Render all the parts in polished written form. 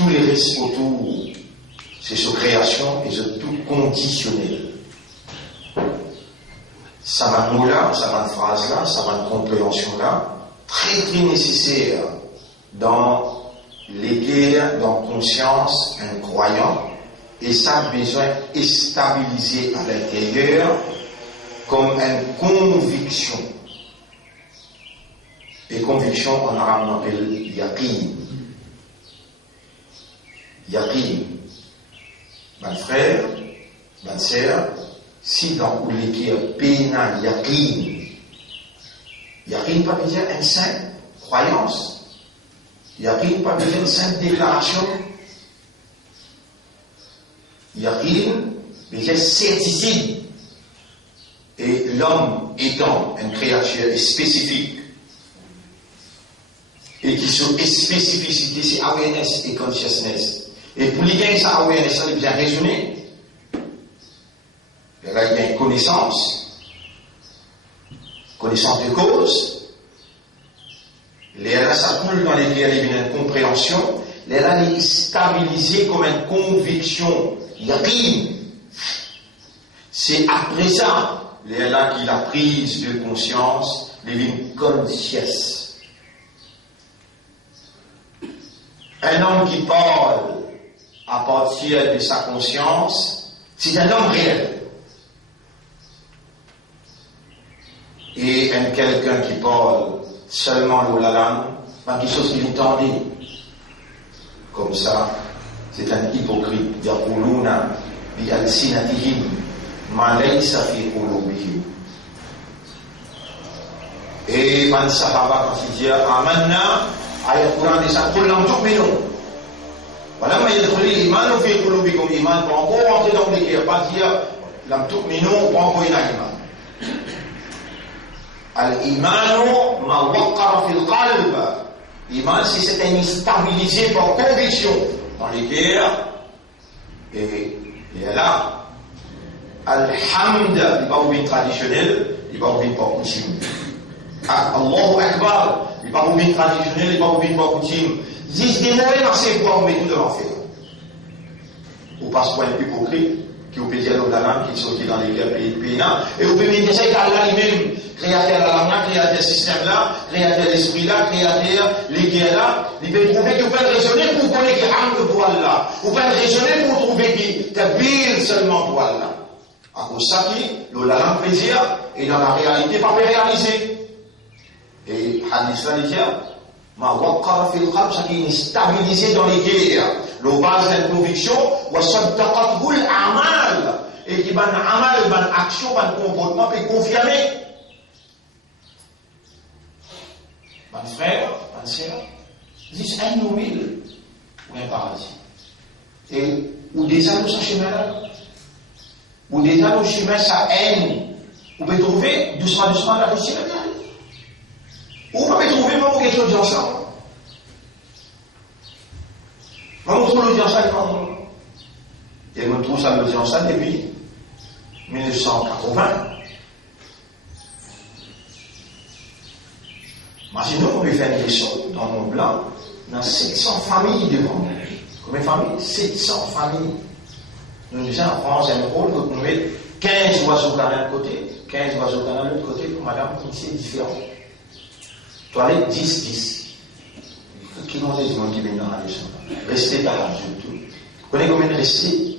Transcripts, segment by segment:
tous les risques autour, c'est sur création et c'est tout conditionnel. Ça va de mots-là, ça va de phrases-là, ça va de compréhension-là, très très nécessaire dans les guerres, dans conscience, un croyant, et ça a besoin de stabiliser à l'intérieur comme une conviction. Et conviction, en arabe, on appelle yaqin. Yaqin. Mon frère, ma sœur, si dans l'équipe pénal yaqin, yaqin pas dire une simple croyance, yaqin pas dire une simple déclaration, yaqin veut dire certitude. Et l'homme étant une créature spécifique, et qui sont spécificité, c'est awareness et consciousness. Et pour les gagner ça awareness, ça bien raisonner. Et là, il y a une connaissance de cause. Là, ça coule dans lesquels il y a une compréhension. Là, il est stabilisé comme une conviction. Yaqin. C'est après ça, là qu'il a prise de conscience, une conscience. Un homme qui parle à partir de sa conscience, c'est un homme réel. Et quelqu'un qui parle seulement l'oulalam, quelque chose qui l'entendait. Comme ça, c'est un hypocrite. Yaquluna bi alsinatihim ma laysa fi qulubihim. Et man sahaba quand il dit amanna ayat Quran dit ça, lam tu'minu. Voilà, mais il y a iman fi qulubikum iman, pour encore rentrer dans les guerres, pas dire lam tu'minu, pour encore y iman. Al-imanu ma waqara fil qalb. Iman, c'est un stabilisé par conviction dans les guerres. Et là, Alhamd, il va au bien traditionnel, il va au bien par coutume. Allahu Akbar, il va au bien traditionnel, il va au bien par coutume. Ils des mauvais marchés pour en mettre tout de l'enfer. Ou parce qu'on est hypocrite, qui peut dire dans la langue, qui sont dans les guerres pays, et vous pouvez dire ça qu'Allah lui-même, créateur de la langue, créateur du système-là, créateur de l'esprit-là, créateur les guerres-là, il peut trouver que vous pouvez raisonner pour connaître qu'il hamd pour Allah. Vous pouvez raisonner pour trouver qu'il t'habille seulement pour Allah. À cause de ça, la langue plaisir, et dans la réalité, pas réaliser. Et hadith là, il dit, ma waqara fil qalb, ça qui est stabilisé dans les guerres. Le base d'une conviction, wa saddaqathu al-a'mal, et qui ban amal, ban action, ban comportement, peut confirmer. Mon frère, ma sœur, disent un mille ou un paradis. Et ou déjà nous sommes chemin-là, ou déjà nos chemins, ça haine. Vous pouvez trouver doucement la réussite à bien. Ou vous pouvez trouver vraiment quelque chose d'ensemble. On trouve l'audience ensemble. Et on trouve ça l'audience depuis 1980. Imaginons qu'on peut faire une question dans mon blanc, dans 700 familles devant nous. Combien de familles? 700 familles. Nous disons en France, un rôle que nous mettons 15 oiseaux canins d'un côté, 15 oiseaux canins de l'autre côté, pour madame, c'est différent. Toilette 10-10. Qui vont les gens qui viennent dans la leçon? Restez par là, tout. Vous connaissez combien de restés?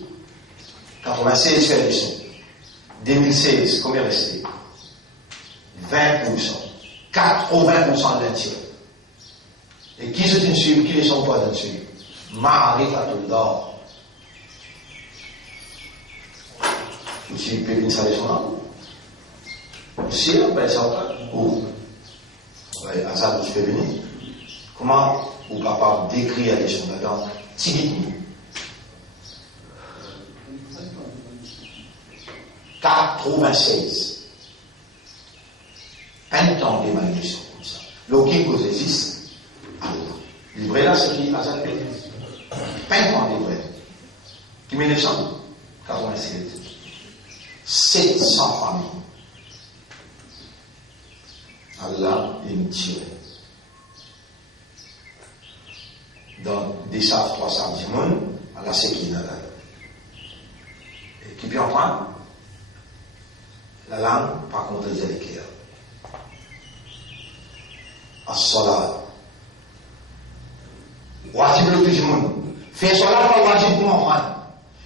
96 faire leçon. 2016, combien restés? 20%. 80% d'un tiers. Et qui sont suivent, qui ne sont pas dans suivre? Ma'arifatullah. Aussi, il peut venir sa leçon là. Aussi, ben ça va. Où? À ça, vous faites venir. Comment vous êtes capable d'écrire les choses là-dedans? Timidement. 96. Un temps des malédictions comme ça. L'aucune cause existe. Alors, livré là, c'est qui a ça fait. Un temps livré. Qui 1987. 700 familles. Allah, il me tire. dans des sacs, 300 dimones, à la séquine. Et qui peut en prendre? La langue, par contre, les électeurs. As-salat. Wajib le tout le monde. Faire salat, pas wajib, comment en prendre?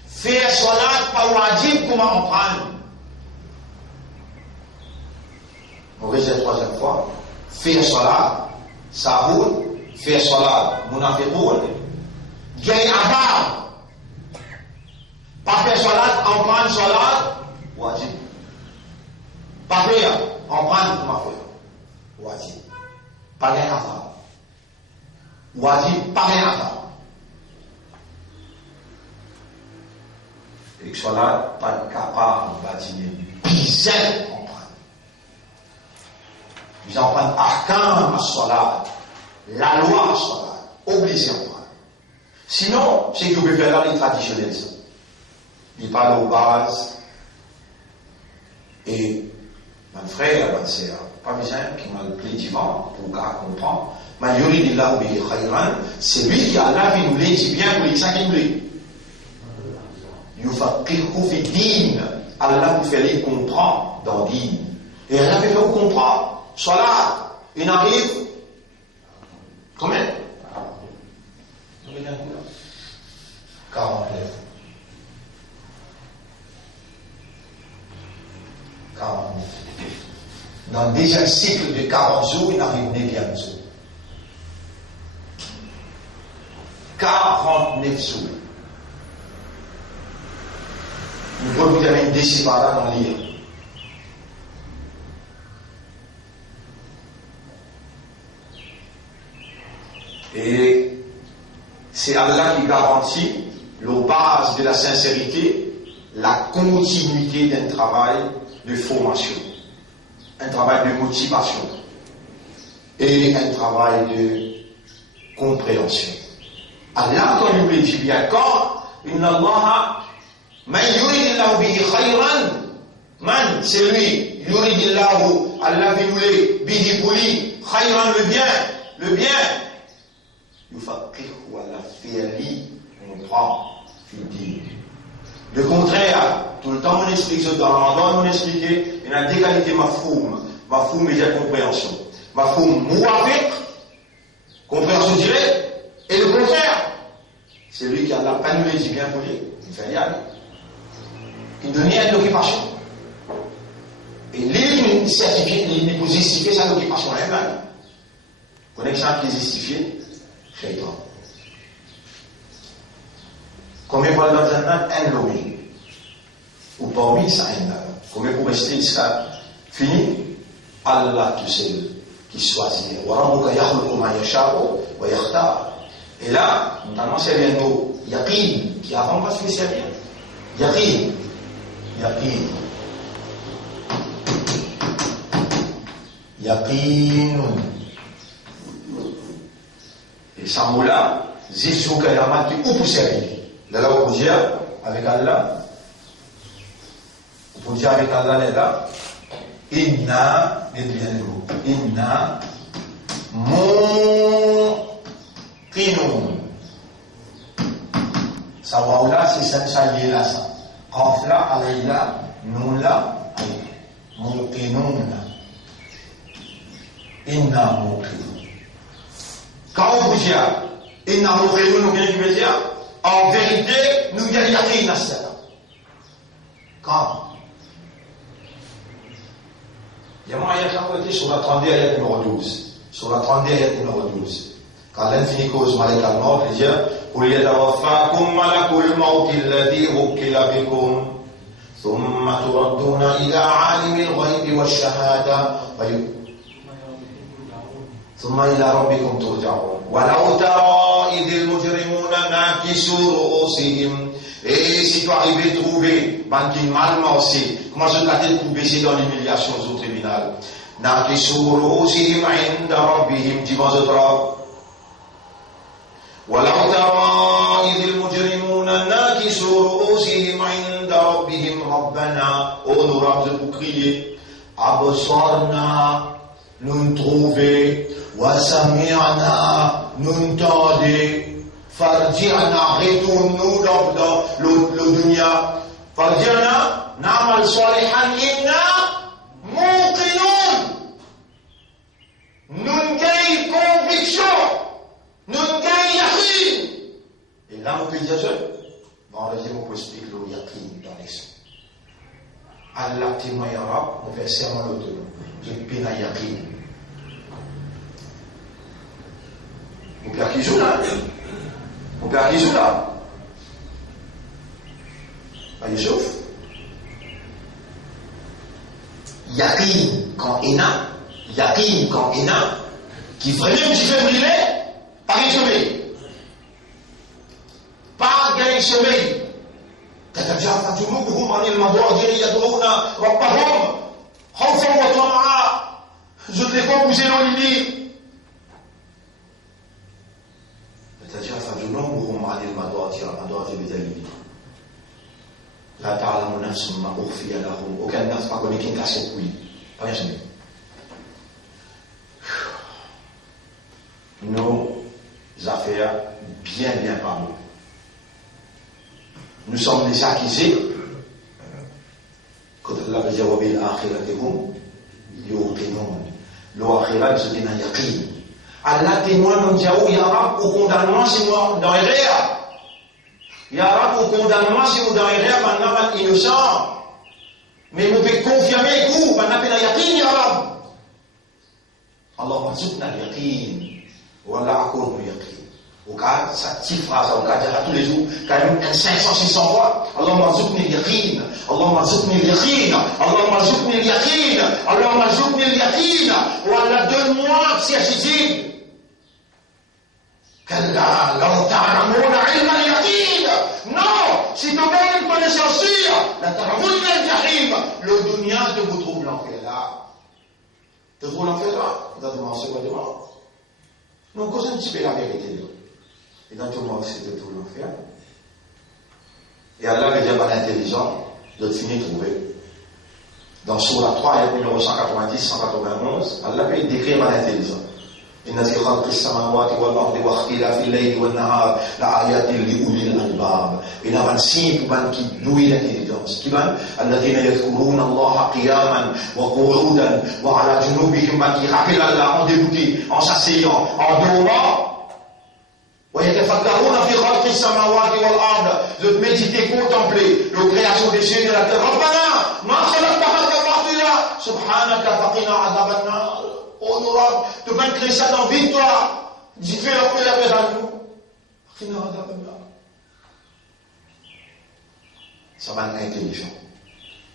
Faire salat, pas wajib, comment en prendre? On rejette 3e fois. Faire salat, sahoud, faire salat, munafiqoun, gagne abar. Pas faire salat, en prendre salat, wajib. Pas faire, en prendre comment faire? Wajib. Pas gagne abar. Wajib, pas gagne abar. Et que salat, pas capable, on va dire, bizarre. Ils en prennent ahkam as-salat, la loi as-salat, obligé en prendre. Sinon, c'est que vous pouvez faire dans les traditionnels. Il parle aux bases. Et mon frère, ma sœur, pas besoin qui m'a le pli divin pour comprendre. Mais yuridillahu bihi khayran, c'est lui qui a la vie nous dit bien pour les 5 inoubliés. Yufaqihu fi din, Allah vous fait les comprendre dans din. Et Allah fait vous comprendre. Salat, il arrive, combien? 49. 49. Dans déjà un cycle de 40 jours, il arrive 9e jour. 49 jours. Nous pouvons vous donner une décipara dans l'île. Et c'est Allah qui garantit la base de la sincérité, la continuité d'un travail de formation, un travail de motivation et un travail de compréhension. Allah, quand il dit bien, quand Inna Allah, man yuridillahu bihi khayran, man, c'est lui, yuridillahu, Allah veut bihi pour lui, khayran, le bien. Yufaqihu ala fi'li, on prend, le contraire, tout le temps on explique ça dans le Ramadan, on explique, il y a deux qualités mafhoum et j'ai compréhension. Mafhoum mouafiq, compréhension directe, et le contraire, c'est lui qui a la peine de dit bien pour lui, il fait y aller. Il donne rien d'occupation. Et lui, il certifie, il peut justifier sa occupation elle-même. Connexion qui est justifiée. Shaitan. Combien pour aller dans Jannah? Un lobby. Ou parmi ça, un lobby. Combien pour rester jusqu'à fini? Allah tout seul qui choisit. Et là, notamment c'est bien le mot yaqin, qui avant pas ce que c'est bien. Yaqin. Et ce mot-là, Zizou Kayamat, qui ou pousser là on peut dire avec Allah, on peut dire avec Allah là, Inna, Inna, Muqinun. Ça va là, c'est ça lié là, ça. Qaf là, alayla, nun là, Muqinun. Inna Muqinun. Quand on vous dit, Inna Muqinun, bien qui veut dire, en vérité, nous y a yaqin à cela. Quand? Il y a moyen de sur la 32 ayat numéro 12. Sur la 32 ayat numéro 12. Quand l'infini cause malek al-mort, il dit, قُلْ يَتَوَفَّاكُمْ مَلَكُ الْمَوْتِ الَّذِي وُكِّلَ بِكُمْ ثُمَّ تُرَدُّونَ إِلَى عَالِمِ الْغَيْبِ وَالشَّهَادَةِ ثم إلى ربكم ترجعون ولو ترى إذ المجرمون ناكسوا رؤوسهم. Et si tu arrives à trouver banquin mal morcé, comment je la tête pour baisser dans l'humiliation au tribunal, ناكسوا رؤوسهم عند ربهم dimanche au travail. ولو ترى إذ المجرمون ناكسوا رؤوسهم عند ربهم ربنا, oh nous rappelons pour crier, أبصرنا, nous trouver, wa sami'na, nous entendons, Farji'na, retourne-nous dans le dunya. Farji'na, na'mal salihan inna muqinun. Nous avons conviction, nous avons yaqin. Et là, on peut dire ça. Dans le deuxième, on peut expliquer le yaqin dans les sons. Allah témoignera, on fait serment l'autre. Je peux pas yaqin. On peut qui joue là. On peut qui joue là. Pas Youssouf. Yaqin quand ina. Yaqin quand ina. Qui vraiment tu fais brûler. Pas de sommeil. Pas de sommeil. تتجافى جنوبهم عن المضاجع يدعون ربهم خوفا وطمعا. Je te l'ai pas bougé dans l'idée. تتجافى جنوبهم عن المضاجع بدليل لا تعلم نفس ما أخفي لهم. Aucun nafs pas connu qui ne casse le couille. Pas bien jamais. Nos affaires bien par nous. Nous sommes des accusés. Quand Allah veut dire wabil akhiratihum yuqinun. L'akhirat c'est un yaqin. Allah témoigne nous dit ya Rab au condamnement si nous dans l'erreur. Ya Rab au condamnement si nous dans l'erreur pendant innocent. Mais nous pouvons confirmer que pendant que yaqin ya Rab. Allah marzuqna al-yaqin. Wallah accorde le yaqin. Au cas, sa petite phrase, au cas, tous les jours, quand même 500, 600 fois, Allah marzuqni al-yaqin, Allah marzuqni al-yaqin, Allah marzuqni al-yaqin, Allah marzuqni al-yaqin, Wallah donne-moi certitude. Kalla, law ta'lamuna ilma al-yaqin. Non, si tu veux une connaissance sûre, la ta'lamuna al-jahim, le dunya te vous trouve l'enfer là. Te trouve l'enfer là? Vous avez demandé quoi devant? Non, cause un petit peu la vérité là. Et dans tout le monde, c'était tout l'enfer. Et Allah veut dire, l'intelligent, de finir trouver. Dans Surah 3, numéro 190, 191, Allah peut décrire l'intelligent. إن في خلق السماوات والأرض واختلاف الليل والنهار لآيات لأولي الألباب. إن من سين من qui douille l'intelligence. Qui من الذين يذكرون الله قياما وقعودا وعلى جنوبهم من qui rappelle Allah en dégoûté, en s'asseyant, en dormant. ويتفكرون في خلق السماوات والأرض. De méditer, contempler la création des cieux et de la terre. ربنا ما خلقت هذا باطلا سبحانك فقنا عذاب النار. Oh non, tu vas créer ça dans vie, toi. Dis, fais la prière vers nous. Ça va être intelligent.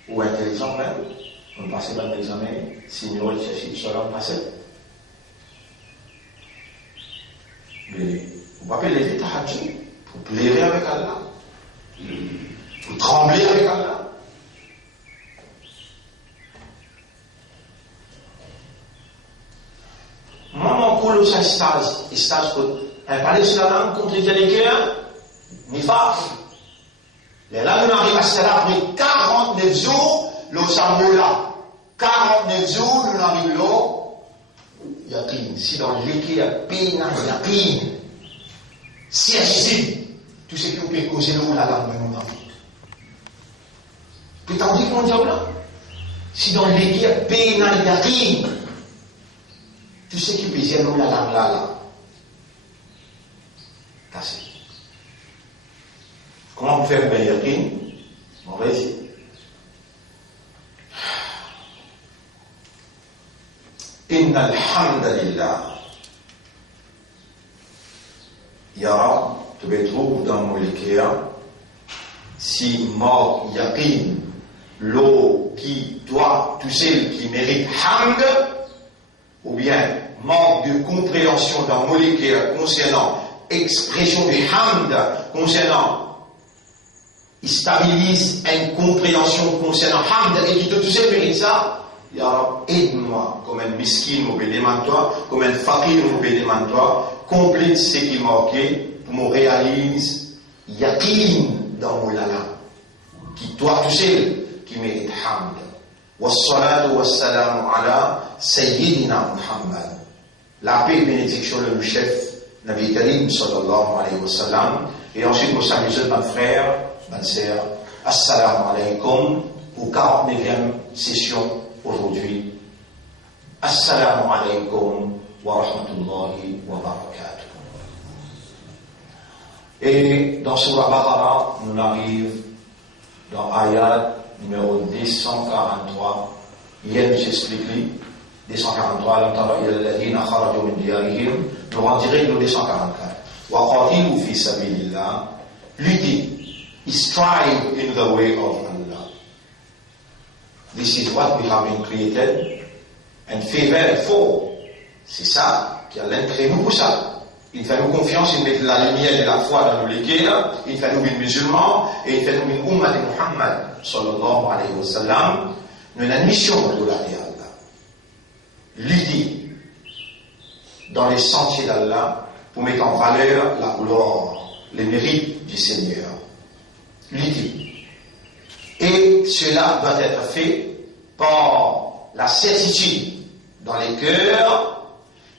Ou intelligent même. On passe dans l'examen. Signor, il sera passé. Mais vous ne pouvez pas lever ta hajj pour pleurer avec Allah. Pour trembler avec Allah. Maman coule sa stage elle parlait sur la langue contre les Galéguéens, Nifaf. Les langues arrivent à cela après 49 jours, le Samola. 49 jours, nous arrivons là. Yaqin. Si dans l'équipe, il y a peine, yaqin. Si ici, tout ce qui peut causer nous la langue, nous n'avons. Peut-être dit qu'on dit là. Si dans l'équipe, il y a peine, yaqin. Tout ce qui peut dire nous la langue là. Cassé. Comment on fait un yaqin? On va essayer. Inna alhamdulillah. Ya Rab, tu me trouves dans mon liqueur. Si mort yaqin, l'eau qui, toi, tu sais, qui mérite hamd, ou bien manque de compréhension dans mon liqueur concernant expression du hamd, concernant, il stabilise une compréhension concernant hamd et qui te tout sais mérite ça. Ya Rab, aide-moi, comme un miskin, mon bénémantoire, comme un fakir, mon bénémantoire, complète ce qui manquait pour me réalise yaqin dans mon lala, qui toi tu sais, qui mérite hamd. Wassalatu wassalamu ala Sayyidina Muhammad. La paix et bénédiction de nos chefs, Nabi Karim sallallahu alayhi wa sallam. Et ensuite, nous s'amuser, mes frères, mes sœurs. Assalamu alaikum, pour 49e session aujourd'hui. Assalamu alaikum wa rahmatullahi wa barakatuh. Et dans Surah Baqarah, nous arrivons dans ayat numéro 243. Hier, nous expliquons 243, nous rendirons le 244. وَقَاتِلُوا فِي سَبِيلِ اللَّهِ. Lutter, strive in the way of Allah. This is what we have been created and favored for. C'est ça qui a l'intérêt nous pour ça. Il fait nous confiance, il met la lumière de la foi dans nos léguères, il fait nous une musulmans et il fait nous une umma de Muhammad sallallahu alayhi wa sallam. Nous avons une mission de la Allah. Lutter dans les sentiers d'Allah pour mettre en valeur la gloire, les mérites du Seigneur. Lutter. Et cela doit être fait par la certitude dans les cœurs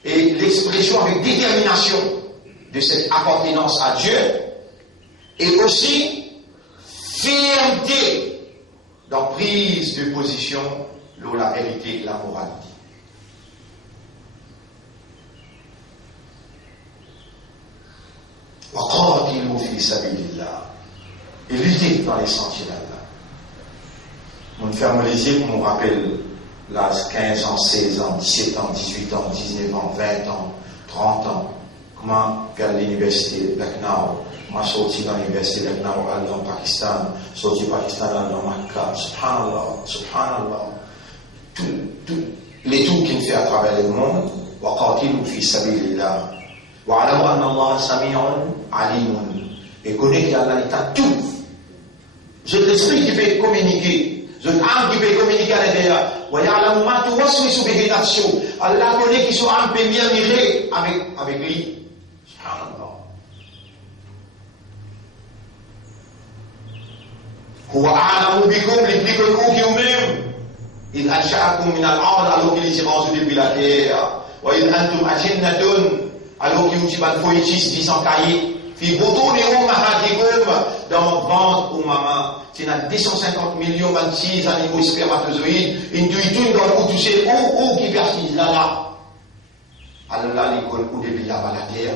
et l'expression avec détermination de cette appartenance à Dieu et aussi fermeté dans prise de position sur la vérité et la moralité. وَقَاتِلُوا فِي سَبِيلِ اللَّهِ. Et lutter dans les sentiers d'Allah. On ferme les yeux, on rappelle l'âge 15 ans, 16 ans, 17 ans, 18 ans, 19 ans, 20 ans, 30 ans. Comment faire l'université Lucknow, comment sortir dans l'université Lucknow, aller en Pakistan, sortir Pakistan, aller en Makkah, subhanallah, subhanallah. Les tours qu'il fait à travers le monde, وَقَاتِلُوا فِي سَبِيلِ اللَّهِ. وَعَلَمُوا أَنَّ اللَّهَ سَمِيعٌ عَلِيمٌ. Et connaît qu'Allah est à tout. C'est l'esprit qui peut communiquer. C'est l'âme qui peut communiquer à l'intérieur. وَيَعْلَمُ مَا تُوَسْوِسُ بِهِ نَفْسُهُ. Allah connaît qu'ils sont un peu bien mirés avec lui. Subhanallah. هو أعلم بكم لتبلغوا كيومهم إذ أنشأكم من الأرض alors qu'il est rendu depuis la terre. وإذ أنتم أجنة alors qu'il y a un poétiste disant cahier, fi botoni ummahatikum, dans mon ventre ou maman, tu as 250 millions de petits animaux spermatozoïdes, une tuitouille dans le toucher, ou qui persiste là. Alors là, l'école ou depuis là-bas la terre,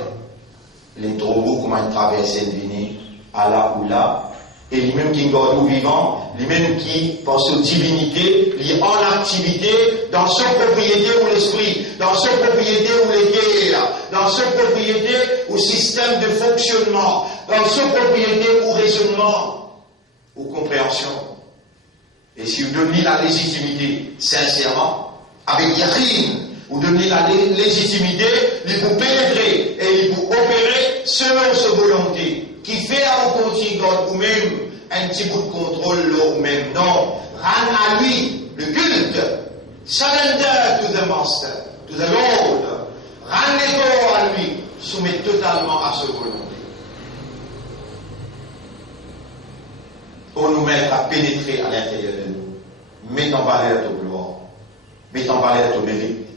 les trobos, comment ils traversent le vini, à là ou là, et les mêmes qui gardent au vivant, les mêmes qui pensent aux divinités, liées en activité, dans cette propriété ou l'esprit, dans cette propriété ou les guerres, dans cette propriété ou système de fonctionnement, dans cette propriété ou raisonnement, ou compréhension. Et si vous donnez la légitimité sincèrement, avec yaqin, vous donnez la légitimité, il vous pénétrer et il vous opérer selon sa volonté, qui fait à vous continuer ou même un petit bout de contrôle ou même non, rendre à lui le culte, surrender to the master, to the Lord, rendre les corps à lui, soumettre totalement à sa volonté. Pour nous mettre à pénétrer à l'intérieur de nous, mettre en valeur ta gloire, mettre en valeur ton mérite,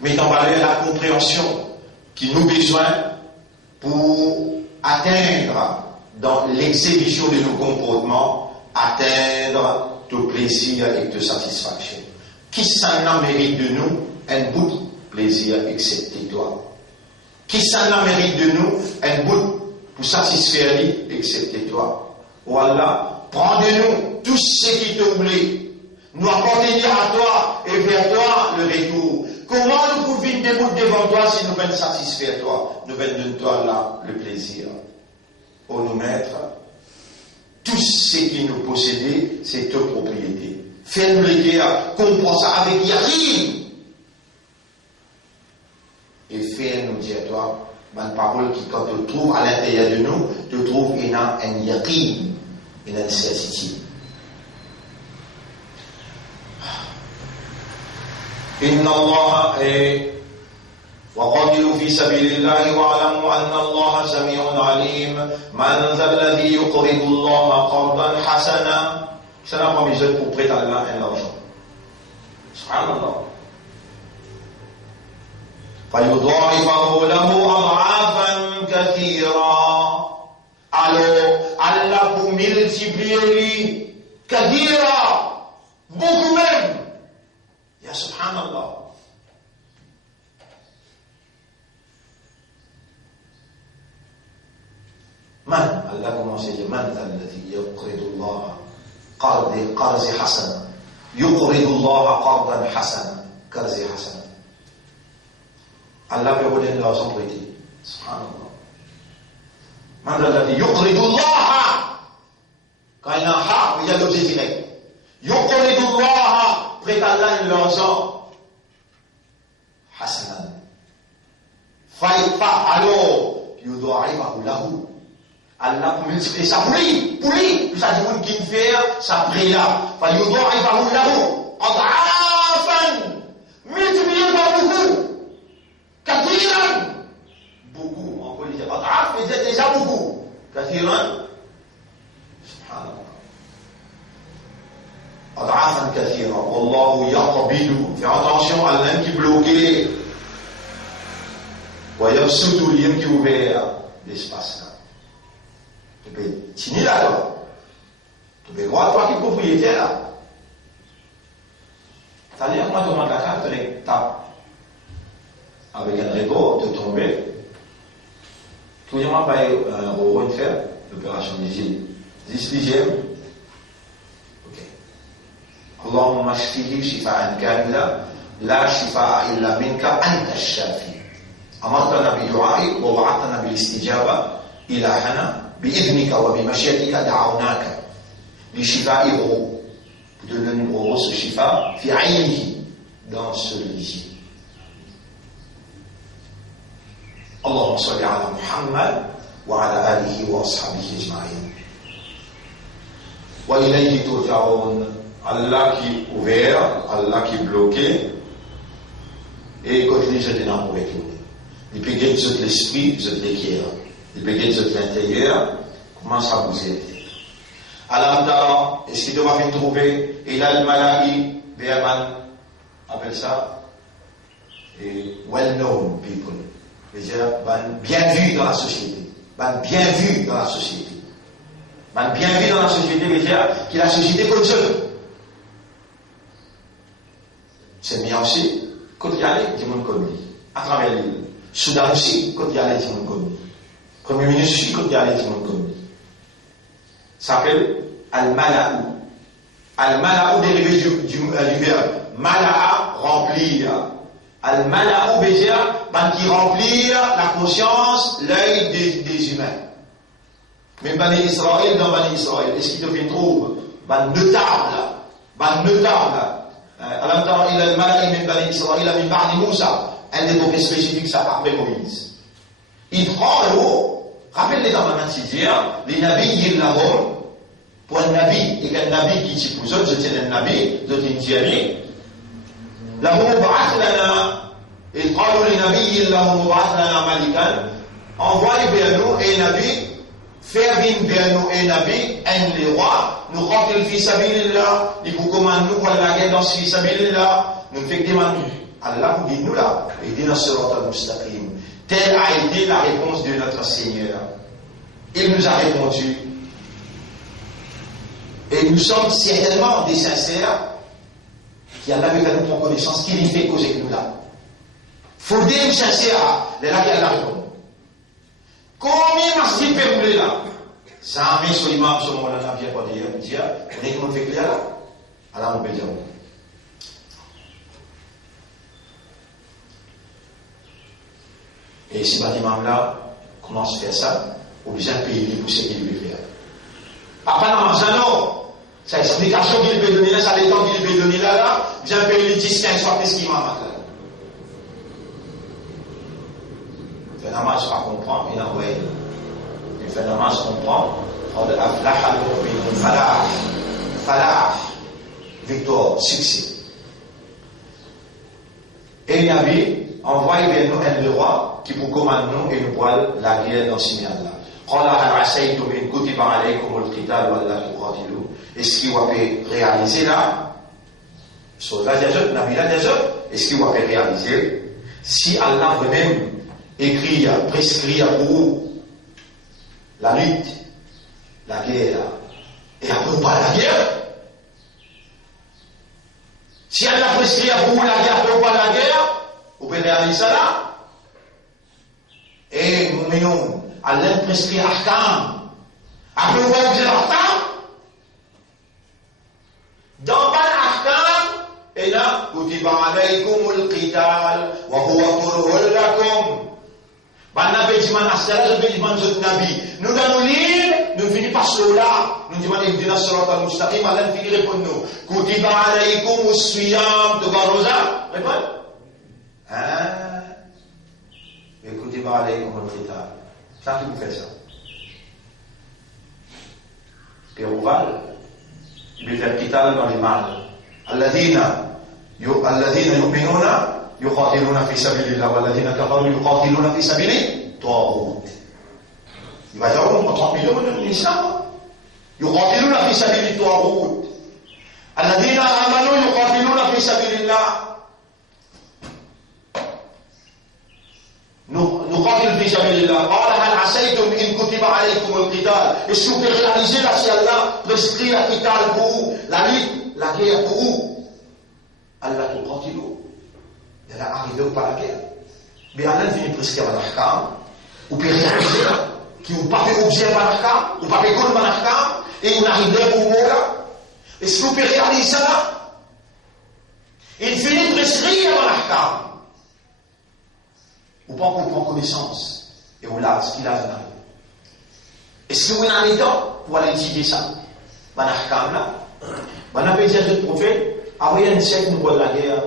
mettre en valeur la compréhension qui nous besoin pour atteindre dans l'exécution de nos comportements, atteindre ton plaisir et ta satisfaction. Qui s'en mérite de nous un bout de plaisir excepté toi? Qui s'en mérite de nous un bout pour satisfaire lui excepté toi? Voilà, prends de nous tout ce qui te voulait, nous appartenir à toi et vers toi le retour. Comment nous pouvons vivre debout devant toi si nous venons satisfaire toi, nous venons de toi là le plaisir? Pour nous mettre, tout ce qui nous possédait, c'est ta propriété. Fais-nous les guerres, comprends ça avec Yahim. Et fais-nous dire toi, une parole qui, quand tu trouves à l'intérieur de nous, tu trouves un Yahim, une certitude. Inna Allah وقاتلوا في سبيل الله واعلموا أن الله سميع عليم من ذا الذي يقرض الله قرضا حسنا. C'est la première pour prêter à Allah un argent. Subhanallah. فَيُضَاعِفَهُ لَهُ أَضْعَافًا كَثِيرًا. Alors, Allah pour multiplier lui, kathira, beaucoup même. Ya subhanallah. Man, Allah commence à dire, man alladhi yuqridu Allah qarzi hasana. Yuqridu Allah qardan hasana. Qarzi hasana. Allah peut redonner l'argent prêté. Subhanallah. Man alladhi yuqridu Allah. Quand il y a un ha, il y a l'objet direct. Yuqridu Allah. Prête Allah une l'argent. Hasanan. Faille pas, alors, yuda'ibahu lahu. Allah pour multiplier ça pour lui, ça dit vous qui fait ça prie là. Fa yuda'ibahu lahu. Ad'afan. Multiplié par beaucoup. Kathiran. Beaucoup, on peut dire ad'af, mais c'est déjà beaucoup. Kathiran. Subhanallah. Ad'afan kathiran. Wallahu yaqbidu. Fais attention à l'un qui est bloqué. Wa yabsutu l'un qui est ouvert. L'espace là. Tu peux signer là, toi. Tu peux voir, toi qui es propriétaire là. C'est-à-dire, moi, je demande la carte, tu les tapes. Avec un réseau, de tomber. Tout le monde va au rôle de faire l'opération d'hygiène. 10e. Ok. Allahumma shfihi shifa'an kamila, la shifa'a illa minka, anta shafi. أمرتنا بدعائك ووعدتنا بالاستجابة إلهنا بإذنك وبمشيئتك دعوناك لشفاء الروح. Pour te donner au ce shifa, fi aynihi, dans celui-ci. Allahumma salli ala Muhammad wa ala alihi wa ashabihi ajma'in. Wa ilayhi turja'un. Allah qui est ouvert, Allah qui est bloqué, et quand les gens étaient dans le les péguettes de l'esprit, de l'équerre. Les péguettes de l'intérieur commencent à bouger. Alors, est-ce qu'il doit bien trouver? Et là, le malaki, Béaman, appelle ça, well-known people. C'est-à-dire, bien vu dans la société. Bien vu dans la société. Bien vu dans la société, c'est-à-dire, que la société comme ça. C'est bien aussi, quand il y a des gens comme lui, à travers l'île. Soudan aussi, quand il y a les gens comme lui. Premier ministre aussi, quand il y a les gens comme lui. Ça s'appelle Al-Mala'u. Al-Mala'u dérivé du verbe. Mala'a, remplir. Al-Mala'u, qui remplir la conscience, l'œil des humains. Même Bani Israël, dans Bani Israël, est-ce qu'il devient trouve notable. ألم تر إلى الملأ من بني إسرائيل من بعد موسى. Un des mots spécifiques, ça après Moïse. Il prend le mot, rappelle-les dans la main de les nabis, ils l'avont, pour un nabi, et qu'un nabi qui s'y pousse, je tiens un nabi, de Tintiani, l'avons ba'athlana, il prend les nabis, ils l'avont ba'athlana malikan, envoie vers nous un nabi, faire venir vers nous un nabi, un les rois, nous rendons le fils sabilillah, il vous commande nous pour la guerre dans ce fils sabilillah, nous fait des manus. Allah vous dit nous là, il dit dans Surat al-Mustaqim, telle a été la réponse de notre Seigneur. Il nous a répondu. Et nous sommes certainement des sincères qui Allah veut nous prendre connaissance qu'il y fait causer que nous là. Faut dire une sincère, les là qui Allah répond. Combien masjid peut rouler là? Ça a mis sur l'imam, sur mon lana bien pour dire, on est comment fait clair là? Allah on peut dire. Et si bâtiment là commence à faire ça, obligé de payer pour ce qu'il veut faire. Après, dans non, sa explication qu'il peut donner là, ça l'étend qu'il peut donner là, bien payer les 10-15 fois plus qu'il m'a maintenant. Le phénomène se comprend, il envoie. Le phénomène se comprend, on a la falah, victoire, succès. Et il y avait envoyé vers nous un roi qui vous commande nous et nous voile la guerre dans ce Allah. Est-ce qu'il va réaliser là? Est-ce qu'il va réaliser? Si Allah veut même écrire, prescrire pour vous la lutte, la guerre, et après pas la guerre, si Allah prescrit pour vous la guerre, après pas la guerre, vous pouvez réaliser ça. Et nous, Allah prescrit ahkam. Après vous pouvez dire ahkam. Dans pas ahkam, et là, kutiba alaykumul qital, wa huwa kurhul lakum. Banna bejiman asal, bejiman zut nabi. Nous dans nos livres, nous finissons par cela. Nous disons, il dit, surat al-Mustaqim, Allah finit répondre nous. Kutiba alaykum uswiyam, de Baroza. Répondez. Hein? Et kutiba alaykum al-qital. Ça, qui vous fait ça? Péroval, il veut faire qital dans les mâles. Alladhina yu'minuna yuqatiluna fi sabilillah walladhina kafaru yuqatiluna fi sabili taghut. Il va dire, on prend 30 millions de l'islam. يقاتلون في سبيل الطاغوت الذين آمنوا يقاتلون في سبيل الله نقاتل في سبيل الله قال هل عسيتم إن كتب عليكم القتال. Est-ce que vous pouvez réaliser là si Allah prescrit la qital pour vous, la lutte, la guerre pour vous? Allah tuqatilu. Elle a arrivé ou pas la guerre? Mais Allah vient prescrire l'ahkam. Vous pouvez réaliser qui vous pas fait objet par l'ahkam, vous pas fait goût par l'ahkam. Et on arrive là pour vous là. Est-ce que vous pouvez réaliser ça? Il finit de prescrire dans l'ahkam. Ou pas qu'on prend connaissance. Et on l'a, ce qu'il a dans la vie. Est-ce que vous avez le temps pour aller étudier ça? Dans l'ahkam là. On a dit à ce prophète, avant il y a une secte, nous voit la guerre.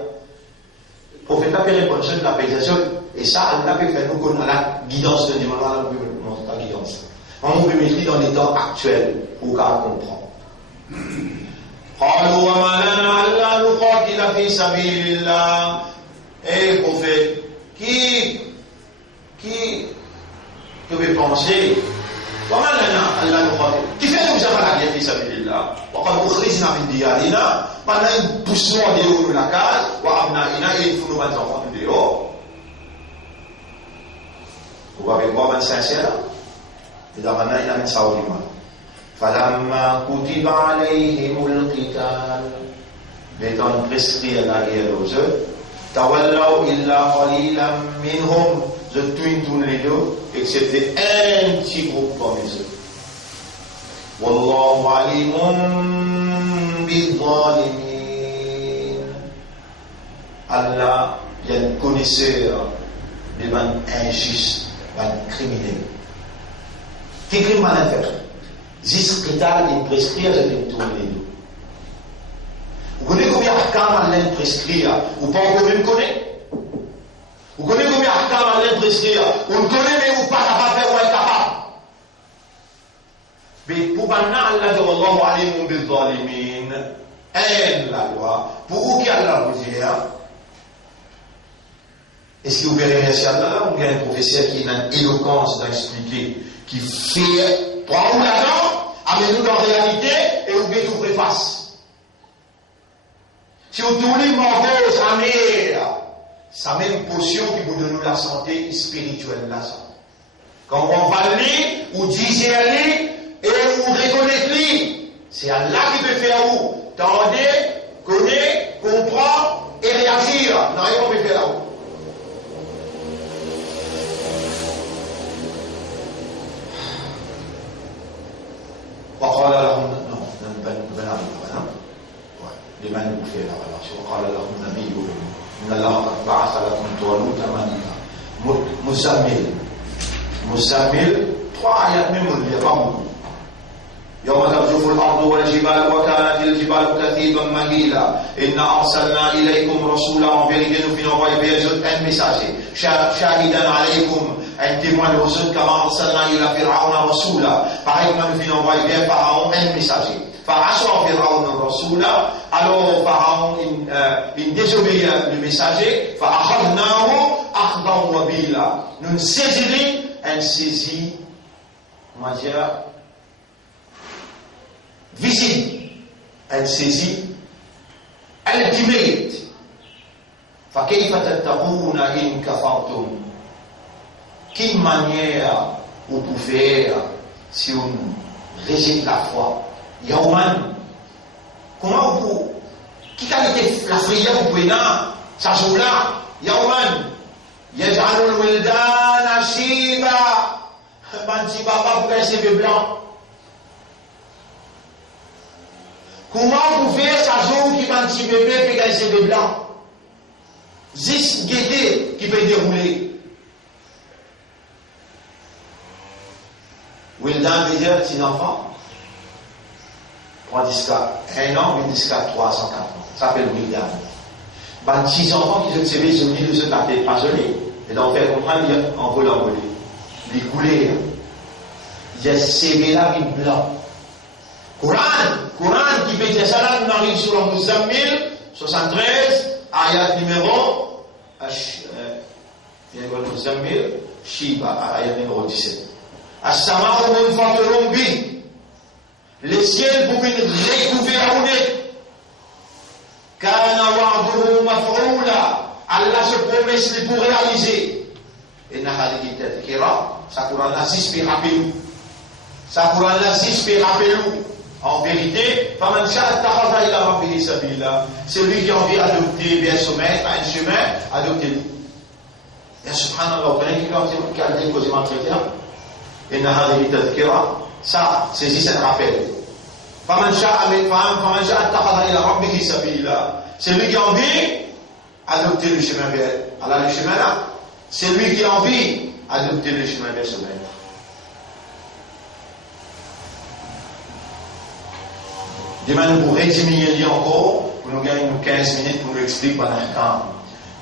Le prophète a fait répondre à la pédiation. Et ça, elle a fait faire nous connaître la guidance de Dieu. La guidance. On peut mettre dans les temps actuels pour qu'on comprenne. قالوا وما لنا ألا نقاتل في سبيل الله. Eh prophète, qui peut penser وما لنا ألا نقاتل كيف نجمع la guerre في سبيل الله وقد أخرجنا من ديارنا maintenant nous poussons en dehors de la case وأبنائنا et nous nous enfants de dehors. Vous avez voir 25 là. Et dans maintenant, il a mis ça au liman. فَلَمَّا كُتِبَ عَلَيْهِمُ الْقِتَالُ. L'étant prescrit à la guerre aux eux. تَوَلَّوْا إِلَّا قَلِيلًا مِنْهُمْ. Je tourne les deux, excepté un petit groupe parmi eux. وَاللَّهُ عَلِيمٌ بِالظَّالِمِينَ. Allah, il y a un connaisseur des gens injustes, des gens criminels. Qui crime mal faire? Jusqu'à il prescrire, je vais tourner les deux. Vous connaissez combien d'ahkam Allah prescrire? Ou pas encore même connaître? Vous connaissez combien d'ahkam Allah prescrire? On connaît mais ou pas capable faire ou est capable? Mais pour maintenant Allah dit Wallahu alimun bil zalimin. Aime la loi. Pour vous qui Allah vous dit, est-ce que vous verrez merci Allah ou bien un professeur qui a une éloquence d'expliquer? Qui fait, prends ou là-dedans, amène-nous dans la réalité et oublie tout préface. Si vous tournez morose, amère, sa même potion qui vous donne la santé spirituelle, la santé. Quand on parle, ou disez-le, et vous reconnaissez, c'est Allah qui peut faire vous. Tendez, connaît, comprend et réagir. Non, il ne peut faire là-haut. وقال لهم لمن في وقال لهم نبيهم إن الله قد بعث لكم طالوت ملكا مسمل 3 آيات même on ne lit pas beaucoup. يوم ترجف الأرض والجبال وكانت الجبال كثيبا مهيلا إنا أرسلنا إليكم رسولا en vérité nous finons envoyer un messager شاهدا عليكم un témoin de Rasul كما أرسلنا إلى فرعون رسولا pareil que nous finons envoyer bien Pharaon un messager فعصى فرعون الرسول alors Pharaon il désobéit le messager فأخذناه أخذا وبيلا nous saisirons un saisi on va dire visible, elle saisit ultimate. فكيف تتقون إن كفرتم. Quelle manière vous pouvez faire si on rejette la foi? Yaouman, comment vous, qui qualité la prière vous pouvez là, ça joue là, Yaouman, Yaj'alul Wildan Shiba, Banti Baba pour un CV blanc. Comment vous faites ça joue qui Banti bébé pour un CV blanc? Zis guédé qui peut dérouler. Wildan veut dire petit enfant. 3 jusqu'à 1 an, 8 jusqu'à 300, 4 ans. Ça s'appelle Wildan. Ben, 6 enfants qui se servent, ils sont venus de se taper, pas gelés. Et donc, on fait comprendre, on veut l'envoler. Les coulées, il y a CV là, il blanc. Coran qui fait dire ça là, on arrive sur le Muzammil, 73, ayat numéro, Muzammil, Shiba, ayat numéro 17. As-sama'u munfatirun bi. Les ciels pour une récouverture. Kana wa'duhu maf'ula. Allah se promet pour réaliser. Et na hadhihi tadhkira, ça Coran là 6 bi rappelou. Ça Coran là 6 bi rappelou. En vérité, faman sha'a ittakhadha ila rabbihi sabila. Celui qui a envie d'adopter bien un chemin, adoptez-le. Ya subhanallah, vous connaissez qui a dit que c'est un traité. إن هذه تذكرة ça c'est un rappel فمن شاء اتخذ إلى ربه سبيلا. Celui qui a envie adopter le chemin vers Allah, le chemin là, celui qui a envie adopter le chemin vers ce maître. Demain nous pourrons résumer encore pour nous gagner 15 minutes pour nous expliquer par l'ahkam.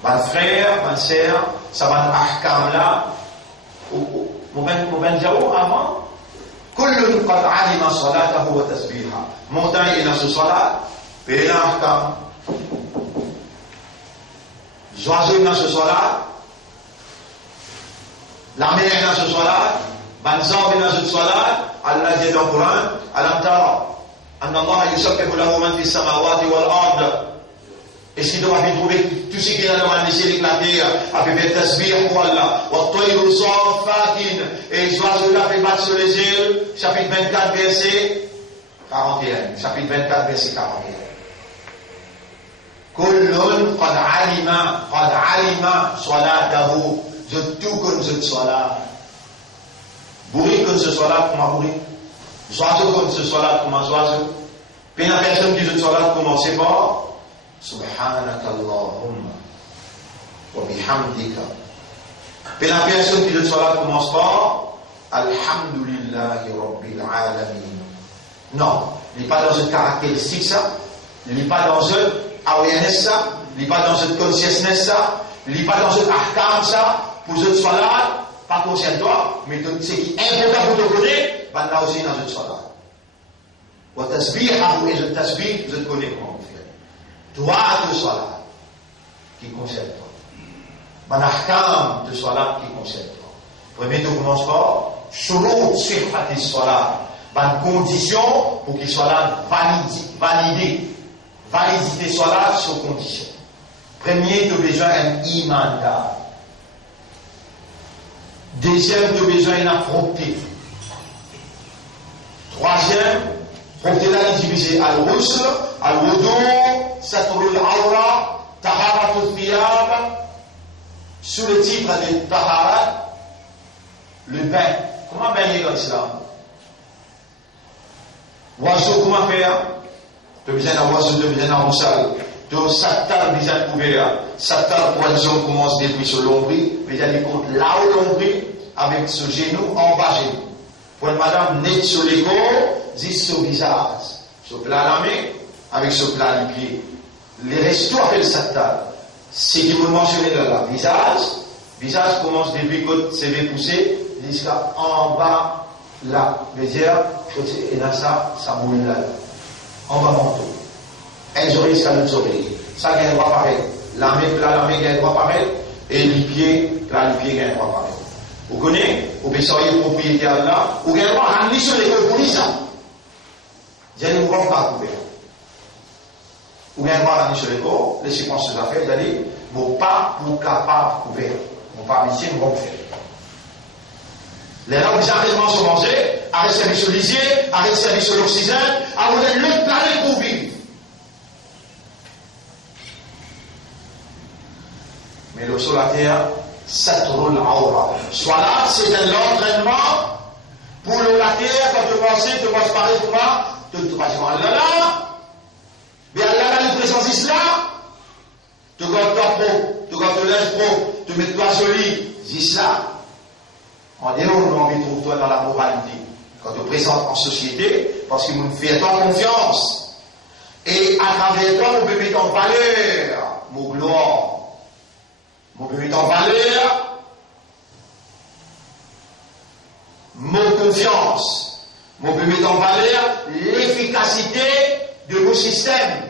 Par frère, par sœur, ça va l'ahkam là. مبنجو أما كل قد علم صلاته وتسبيحه montagne إلى الصلاة بين أحكام oiseaux إلى الصلاة la mer إلى الصلاة بنزاب إلى الصلاة الله dit dans le Coran ألم ترى أن الله يسبح له من في السماوات والأرض. Est-ce qu'il doit trouver tout ce qu'il a dans le ciel et la terre, avec des tasbih pour Allah, et les oiseaux là fait battre sur les ailes, chapitre 24, verset 41. Chapitre 24, verset 41. Kullun qad alima salatahu. Je tout comme ce salat. Bourri comme ce salat, comment bourri? Oiseau comme ce salat, comment oiseau? Puis la personne qui se salat, comment c'est pas? سبحانك اللهم وبحمدك. Et la personne qui le salat commence par Alhamdulillahi Rabbil Alamin. Non, il n'est pas dans une caractéristique ça, il n'est pas dans une awareness ça, il n'est pas dans une consciousness ça, il n'est pas dans une ahkam ça, pour ce salat, pas conscient de toi, mais ce qui est important pour te connaître, ben là aussi dans une salat. Wa tasbihahu et le tasbih, je te connais comment on fait. Toi de salat qui concerne toi. Ban ahkam de salat qui concerne toi. Premier tout commence par shurut sihhati salat. Ban condition pour qu'il soit là validé. Validité salat sur condition. Premier, tu as besoin d'un iman d'âme. Deuxième, tu as besoin d'un prompté. Troisième, prompté là, il est divisé al-ghusl, al-wudu, satrul awra, taharatul thiyab, sous le titre de taharat, le bain. Comment baigner dans l'islam? Oiseau, comment faire? Tu as besoin d'un oiseau, tu as besoin d'un roussal. Tu as sattar, besoin de couvert. Sattar, poison commence depuis ce nombril, besoin de compte là au nombril, avec ce genou en bas genou. Pour une madame nette sur les corps, dit sur le visage. Sur plat la main, avec ce plat les pieds. Les restos appellent sattar. C'est qui vous mentionnez de là. Visage commence depuis que c'est poussé jusqu'à en bas là. Vézère, et là ça boule là. En bas manteau. Un oreille jusqu'à l'autre oreille. Ça gagne droit pareil. La main gagne droit pareil. Et les pieds gagne droit pareil. Vous connaissez, vous pouvez sortir le propriétaire là, vous gagnez droit à ramener sur les pour ça. Vous allez vous voir pas couvert. Vous gagnez droit à ramener sur les corps, laissez prendre ces affaires, d'aller, mon pas pour capable couvert. Mon pas ici, nous vont faire. Les langues arrêtements sont mangés, arrêt service au lisier, arrêt service au l'oxygène, arrêt l'autre planète pour vivre. Mais le sol la terre, ça tourne aura. Soit là, c'est un entraînement pour le la terre, quand tu penses, tu penses pareil pour moi, tu te passes par là, mais Allah a une présence islam, tu gardes toi pro, tu gardes ton linge pro, tu mets toi solide, islam. En dehors, on trouve-toi dans la moralité. Quand tu te présentes en société, parce que vous faites toi confiance. Et à travers toi, on peut mettre en valeur mon gloire. On peut mettre en valeur mon confiance. On peut mettre en valeur l'efficacité de vos systèmes.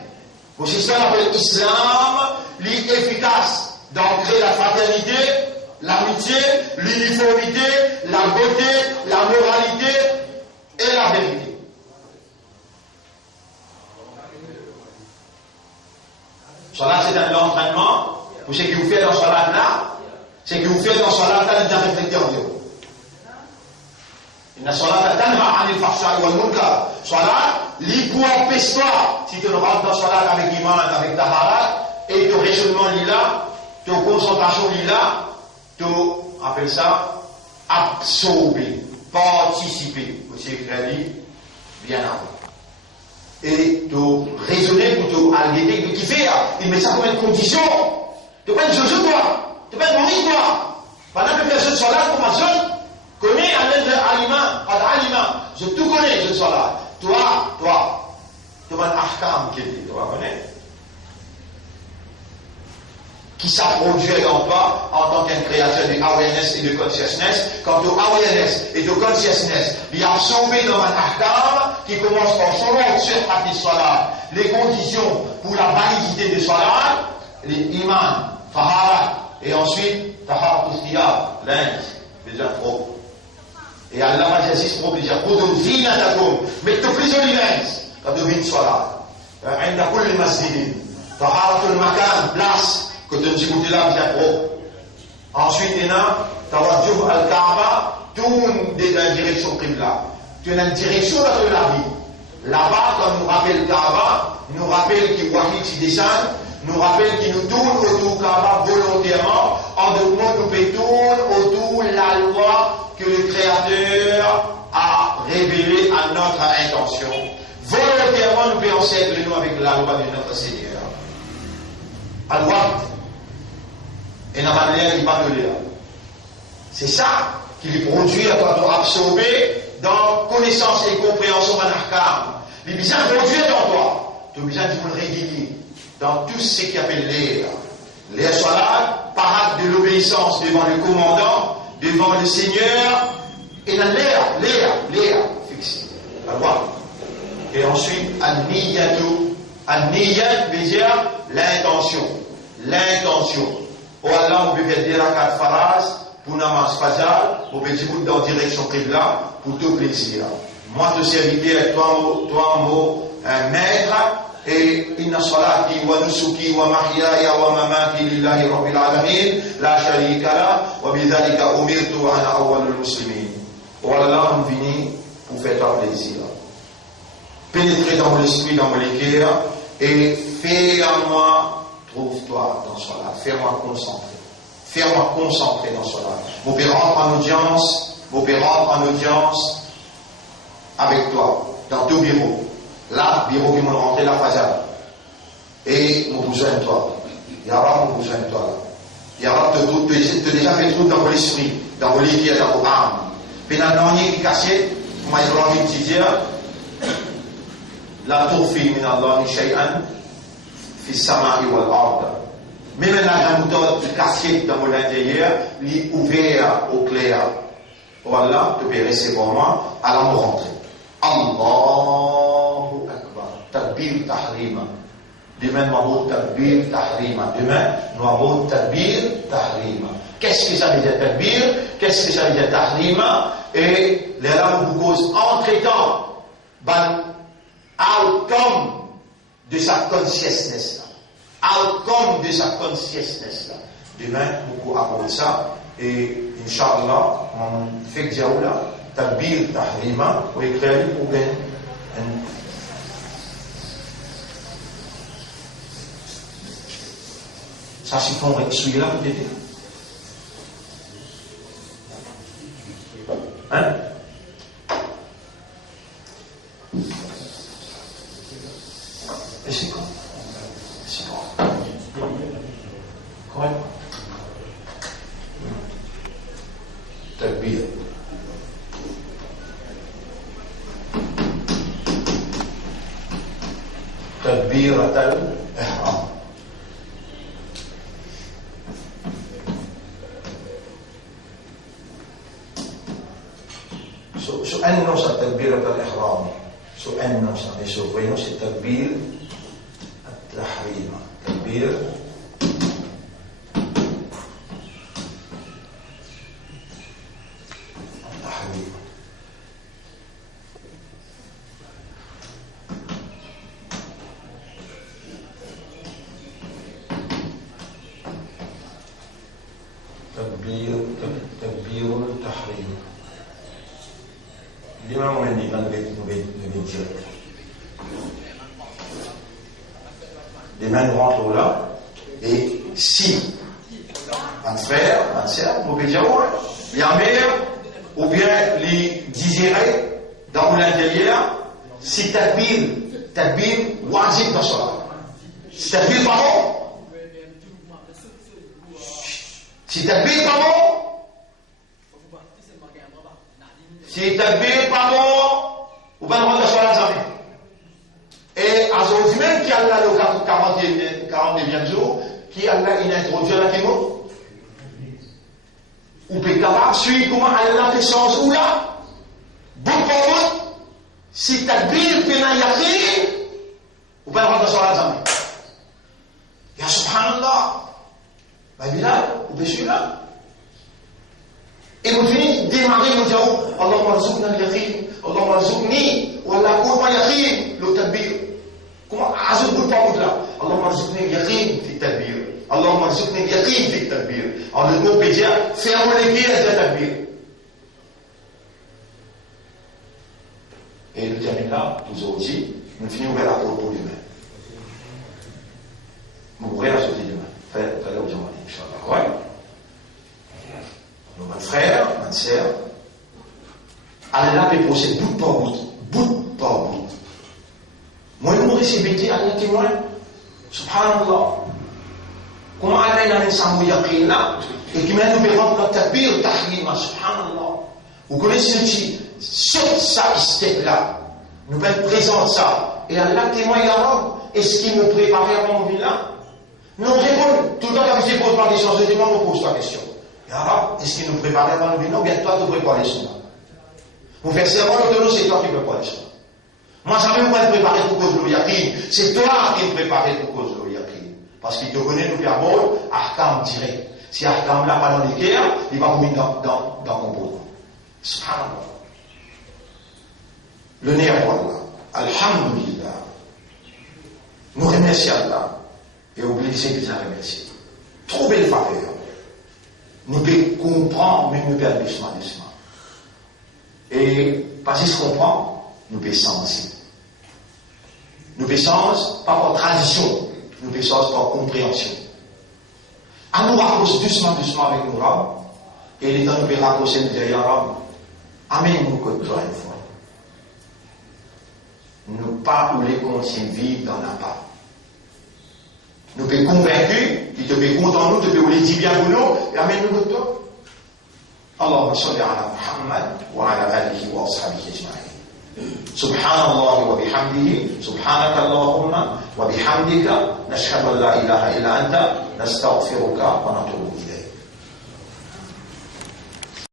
Vos systèmes appellent l'islam, l'efficace d'ancrer la fraternité, l'amitié, l'uniformité, la beauté, la moralité et la vérité. Salat, c'est un entraînement pour ce que vous faites dans Salat là, ce que vous faites dans Salat là, il y a réfléchi en Dieu. Il y a Salat tanha anil fahsha'i wal munkar. Salat, il pour empêcher toi, si tu rentres dans Salat avec iman, avec tahara, et ton raisonnement là, ton concentration là, tu appelles ça absorber, participer. C'est écrit bien avant. Et tu raisonner pour te alléger, mais qui fait, il met ça comme une condition. Tu peux être Jojo toi, tu peux être Maurice toi. Pendant que personne soit là, pour ma jeune, connais à l'aide d'aliment, pas d'aliment. Je tout connais, je sois là. Toi, tu vas un ahkam qui dit, tu vas connaître. Qui s'approduit dans toi en tant qu'un créateur de awareness et de consciousness. Quand tu awareness et de consciousness, il y a absorbé dans un ahkam qui commence par son nom sur partie salat, les conditions pour la validité de salat, les iman, tahara, et ensuite tahara tustiyab, l'Inde, déjà trop. Et Allah va dire, c'est trop déjà, pour nous vivre mais tu pris au l'immense, quand tu vis salat. عند كل مسجد طهارة المكان place que tu dis côté là bien propre. Ensuite il y a tawajjuh al-Kaaba, tourne dans la direction qibla. Tu as une direction dans la vie. Là-bas, quand nous rappelle Kaaba, nous rappelle qu'il Wahid s'y descend, nous rappelle qu'il nous tourne autour Kaaba volontairement, en demandant nous peut tourner autour de la loi que le Créateur a révélée à notre intention. Volontairement, nous pouvons s'aider nous avec la loi de notre Seigneur. À droite, et dans la manière qui va de l'air. C'est ça qui lui produit quand on absorbé dans connaissance et compréhension d'un arcane. Il est bien produit dans toi. Tu as besoin de vous le régulier dans tout ce qui appelle l'air. L'air soit là, parade de l'obéissance devant le commandant, devant le Seigneur, et dans l'air fixé. À droite. Et ensuite, an-niyat veut dire l'intention. Oh Allah, on peut faire des rakat faraz pour namaz fajr, on peut dire dans direction qibla pour tout plaisir. Moi, te serviteur, toi, un maître, et inna salati wa nusuki wa mahyaya wa mamati lillahi rabbil alamin, la sharika la, wa bidhalika umirtu ana awwalul muslimin. Oh Allah, on vient pour faire ton plaisir. Pénétrer dans mon esprit, dans mon cœur, et fais-moi, trouve-toi dans cela. Fais-moi concentrer dans cela. Vous pouvez rentrer en audience avec toi, dans ton bureau. Là, bureau qui m'a rentré la façade. Et mon besoin de toi. Yara, mon besoin de toi. Yara, tu as déjà fait tout dans mon esprit, dans mon cœur, dans mon âme. Puis dans le dernier qui cassait, moi, j'ai envie de te dire, la tourfi min Allah shay'an fi samai wal ard. Même la grande casquette dans mon intérieur, est ouvert au clair. Voilà, tu peux recevoir moi à la rentrée. Allahu Akbar. Takbir tahrima. Demain, nous avons takbir tahrima. Demain, nous avons takbir tahrima. Qu'est-ce que ça veut dire takbir? Qu'est-ce que ça veut dire tahrima? Et les rabbins vous causent entre-temps, outcome de sa consciousness. outcome de sa consciousness là. Demain, beaucoup apprendre ça. Et, Inch'Allah, on fait que Diaoula, Tabir, Tahrima, ou éclairé pour bien. Ça, c'est qu'on va essuyer là, peut-être. Hein? Et c'est quoi? C'est quoi? Quoi? Takbir. Takbirat al-ihram. سؤالنا تكبيرة الإحرام سؤالنا سوفينا تكبير التحريم تكبير التحريم تكبير التحريم Lima on dit dans le direct. Les mains nous rentrent là, et si un frère, un sœur, vous pouvez dire, la mère, ou bien les désirés dans l'intérieur, si takbir, wajib dans cela. Si takbir, pardon. Si takbir, pardon. Si takbir pas bon, ou pas le droit de faire la jamais. Et à ce même qui a là le 49e jour, qui a là une introduction à la kémo, ou peut capable suivre comment Allah fait sens ou là, bon pour vous, si takbir peut n'a yaqin, ou pas le droit de faire la jamais. Ya subhanallah, bah Bilal, ou peut suivre là. Et vous finissez démarrer le diao, Allahumma rzuqna al-yaqin, Allahumma rzuqni, ou Allah qurba yaqin, le takbir. Comment ajoute le pas là? Allahumma rzuqni al-yaqin fi takbir. Allahumma rzuqni al-yaqin fi takbir. En le mot peut dire, ferme les pieds à takbir. Et le termine là, toujours aussi, nous finissons ouvrir la porte pour demain. Nous ouvrons la sortie demain. Fallait au diamant, Inch'Allah. Ouais. Mon frère, ma sœur, Allah peut poser bout par bout. Moi, je me récipite, Allah témoin. Subhanallah. Comment Allah a un sang yaqin là, et qui m'a nous permet de takbir, tahrima, subhanallah. Vous connaissez ça, step là. Nous présente ça. Et Allah témoin, ya Rab, est-ce qu'il me préparait avant mon là? Non, réponds. Tout le temps, quand je pose pas des choses, je demande, on pose la question. Est-ce qu'il nous préparait avant le non, bien toi tu prépares les soins. Vous faites serment de nous, c'est toi qui prépares les soins. Moi, jamais moi te préparer pour cause de l'yaqin. C'est toi qui me préparais pour cause de l'yaqin. Parce qu'il te connaît, nous faire bon, Ahkam direct. Si Ahkam là, pas dans les guerres, il va vous mettre dans mon beau. Subhanallah. Le nerf, voilà. Alhamdulillah. Nous remercions Allah. Et oubliez que nous a remercié. Trop belle faveur. Nous pouvons comprendre, mais nous pouvons doucement. Et parce qu'il se comprend, nous pouvons sentir. Nous pouvons sentir pas par tradition, nous pouvons sentir par compréhension. À nous rapprocher doucement avec nous, Rab, et les temps nous pouvons rapprocher nous derrière Rab. Amène-nous comme toi une fois. Nous pas où les conscients vivent dans la part. Nous pouvons convaincus, qui te peut content nous, te peut les dire bien pour nous, et amène-nous le top. Allahumma salli ala Muhammad wa ala alihi wa ashabihi ajma'in. Subhanallah wa bihamdihi, subhanaka Allahumma wa bihamdika, nashhadu an la ilaha illa anta, nastaghfiruka wa natubu ilayk.